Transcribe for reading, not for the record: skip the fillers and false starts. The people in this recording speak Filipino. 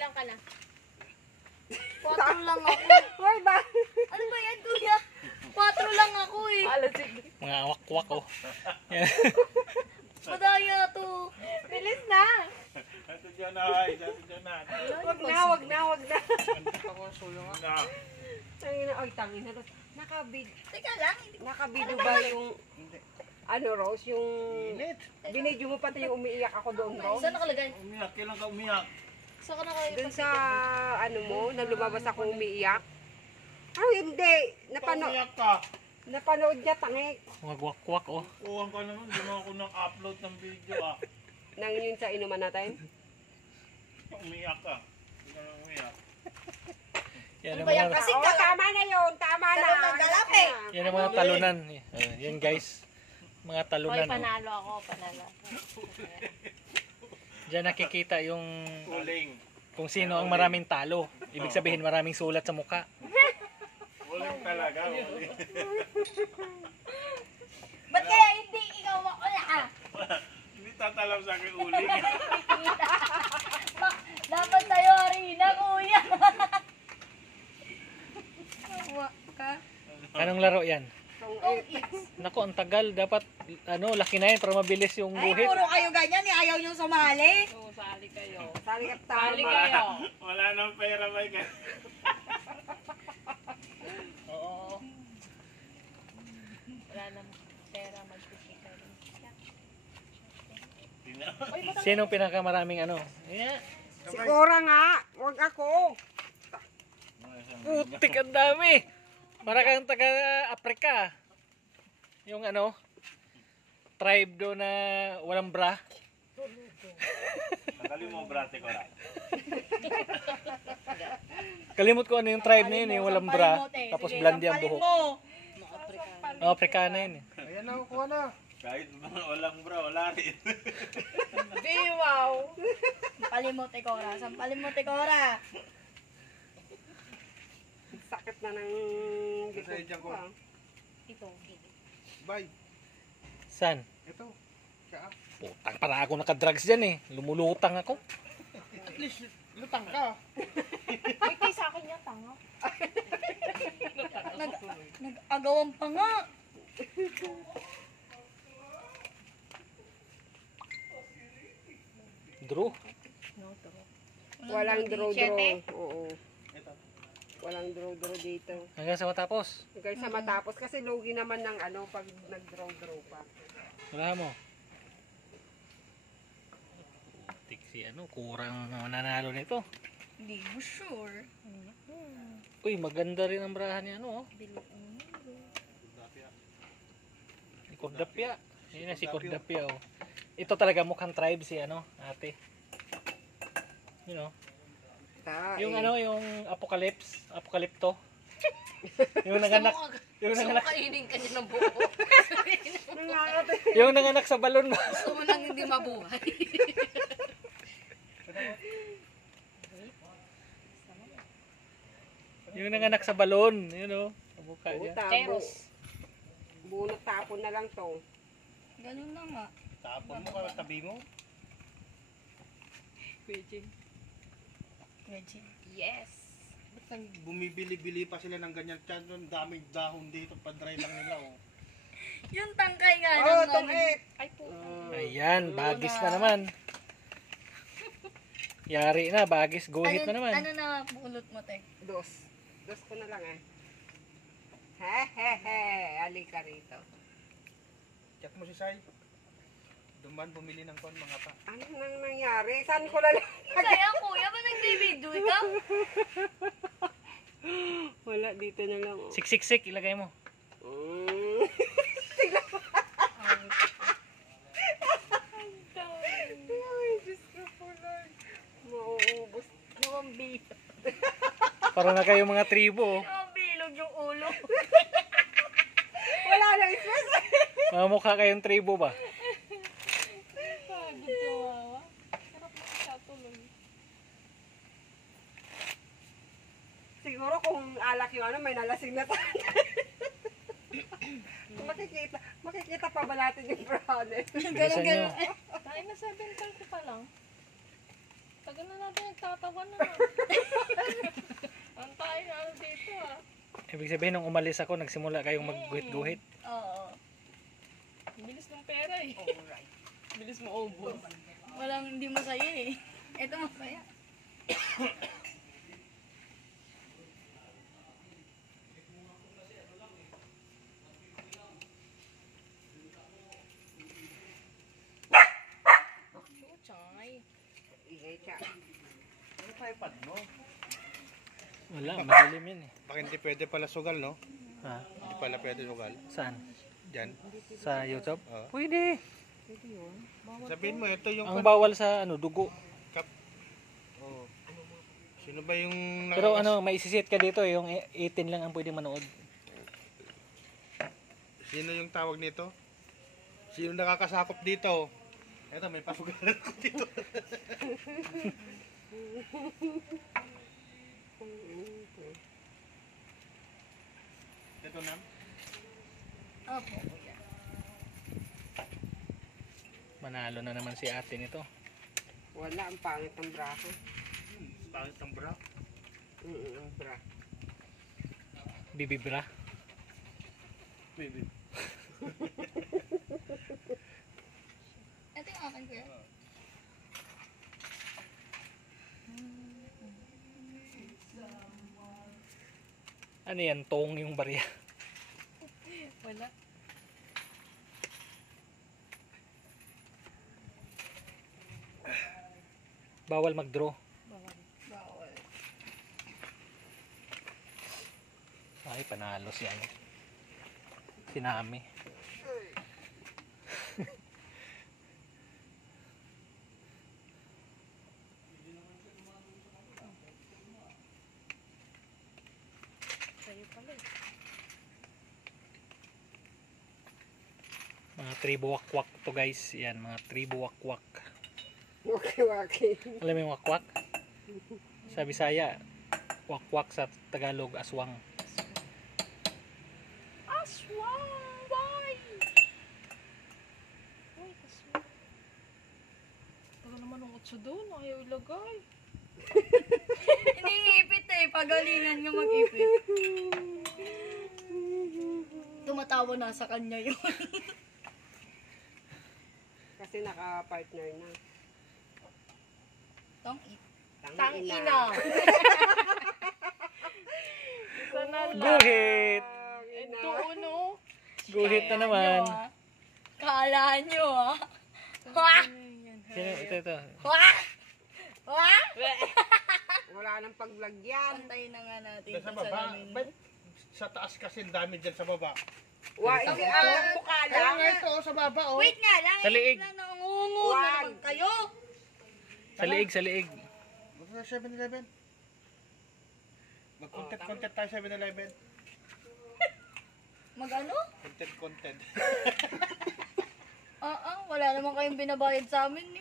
Ilang ka na? 4 lang ako. Hoy ba? Ano ba yan, kuya? 4 lang ako eh. Mga wakwak oh. Yan. Madaya to. Bilis na. Ito dyan ay, ito dyan na. Wag na. Ako sulong na. Tangina, ay tangina. Teka lang, hindi Nakabidyo ba yung ano, Rose, yung binidyo mo pati yung umiiyak ako doon, Rose? Saan nakalagay? Umiyak, kailan ka umiyak? Saan ka nakalagay? Doon sa ano mo, na lumabas ako umiiyak. Ay, hindi. Umiyak ka. Napanood niya, tangik. Mga wakwak oh. Kuhan ka naman, ginawa ko ng upload ng video ah. Nang yun sa inuman natin. Umiyak ka. Hindi ka na umiyak. Yan ang Ano ba yan? mga, Kasi Oo, tama na yun. Tama na. Talon ng galap eh. yan ang mga talunan. Yan guys. Mga Hoy, talunan oh. panalo ako, panalo. Diyan nakikita yung Uling. kung sino ang maraming talo. Ibig sabihin maraming sulat sa mukha. Uling talaga. Uling. Ba't kaya hindi ikaw makula ka? Hindi tatalam sa akin uling. Dapat tayo harina, kuya. Awa ka. Anong laro yan? Oh, it's... Nako, ang tagal. Dapat, laki na yan para mabilis yung Ay, guhit. puro kayo ganyan eh. Ayaw nyo sumali. Sali ka Sali tama. kayo. Wala nang pera ba ka? Oo. Wala nang pera magpipika rin. Sino pinakamaraming ano? Yeah. Si Cora nga. Huwag ako. Putik, ang dami. Para kang taga-Afrika. Yung tribe do na walang bra. Tanggalin mo brate ko lang. Kalimot ko ano yung tribe na yun, yung walang bra. Tapos blondie ang buhok. Oh, Afrikana yun eh. Ayan na, kuha na. Kahit walang bra, wala rin. Wow. Sampalin mo, Tekora. Sampalin mo, Tekora. Sakit na ng likod ko. Ito. Bye. San? Ito. Siya. Putang, para ako nakadrugs dyan eh. Lumulutang ako. At least, lutang ka. Ay, kay sa akin yan, tanga. Nag-agawan pa nga. Drew. Walang draw-draw. Oo. Walang draw-draw dito. Hanggang sa matapos. Hanggang sa matapos. Kasi lugi naman ng pag nag-draw-draw pa. Wala mo. Putik si kurang mananalo nito. Hindi mo sure. Uy, maganda rin ang brahan niya Si Kordapia. Yun na si Kordapia oh. Ito talaga mukhang tribe si ate. Yung yung apokalipto. Yung nanganak, kainin ka niya ng buo. yung nanganak sa balon. Gusto mo nang hindi mabuhay. Yung nanganak sa balon, sa mukha niya. Bunot tapon na lang to. Ganun na nga. Tapon mo ka, tabi mo. Wedging. Yes. Ba't bumibili-bili pa sila ng ganyan? Ang daming dahon dito, padry lang nila oh. Yung tangkay nga. Oh, tungit. Ay po. Ayan, bagis na naman. Yari na, bagis, guhit na naman. Ano na pulot mo, te? Dos ko na lang Hehehe. Halika rito. Check mo si Sai. Duman bumili ng mga pa. Ano nang nangyari? Saan ko na lang? Kaya kuya, ba nag-video ikaw? Wala, dito na lang. Oh. Sik, ilagay mo. Tignan mo. Ay, Diyos ko po lang. Mauubos. Nawang bilog. Parang na kayo mga tribo. Ang bilog yung ulo. Wala na ispas. Mga mukha kayong tribo ba? Siguro kung alak yung may nalasing na tayo. makikita pa ba natin yung brownie? Bilisan nyo. Tayo na 7:30 pa lang. Tagal na natin nagtatawa na. Ang tayo na ano dito ah. Ibig sabihin, nung umalis ako, nagsimula kayong magguhit-guhit. Oo. Bilis ng pera eh. Alright. Bilis mo ubos. Walang hindi masaya eh. Ito masaya. Chay. Ingay siya. Ano tayo pad, no? Wala, madilim yun eh. Baka hindi pwede pala sugal, no? Ha? Hindi pala pwede sugal. Saan? Diyan. Sa YouTube? Oo. Pwede. Sabihin mo, ito yung... Ang bawal sa ano, dugo. Oh. Sino ba yung... Pero ano, may isisit ka dito eh, yung 18 lang ang pwede manood. Sino yung tawag nito? Sino nakakasakop dito? Eto, may pasugalan ko dito. Ito na. Opo, kuya. Manalo na naman si ate nito. Wala, ang pangit ng braso. Pangit ng bra. Ang bra. Bibibra. Baby. Ito yung akin kuya. Ano yan? Tong yung barya. Wala. Bawal mag-draw. Bawal. Ay, panalo si ano. Si Nami. Sa'yo pala eh. Mga tribo-wakwak to guys. Yan, mga tribo-wakwak. Waki-waki. Alam mo yung wakwak? Sa Bisaya, wakwak sa Tagalog, aswang. Aswang! Why? Uy, aswang. Tagal naman ang utso doon. Ayaw ilagay. Iniipit eh. Pagalingan nga mag-ipit. Tumatawa na sa kanya yun. Kasi naka-partner na. Tang-it. Tangina. Sana lang. Guhit! Ito uno. Guhit na naman. Kala nyo ah. Wah! Sino? Ito. Wah! Wah! Wala nang paglagyan. Antayin na nga natin. Sa baba. Sa taas kasi ang dami dyan sa baba. Hindi ang mukha lang. Ayun, ito sa baba, oh. Wait nga lang. Sa liig. Lang nangungu na Wag. naman kayo. Sa liig, sa liig. Sa 7-Eleven. Mag-content tayo 7-Eleven. Mag-ano? Content. Wala naman kayong binabayad sa amin eh.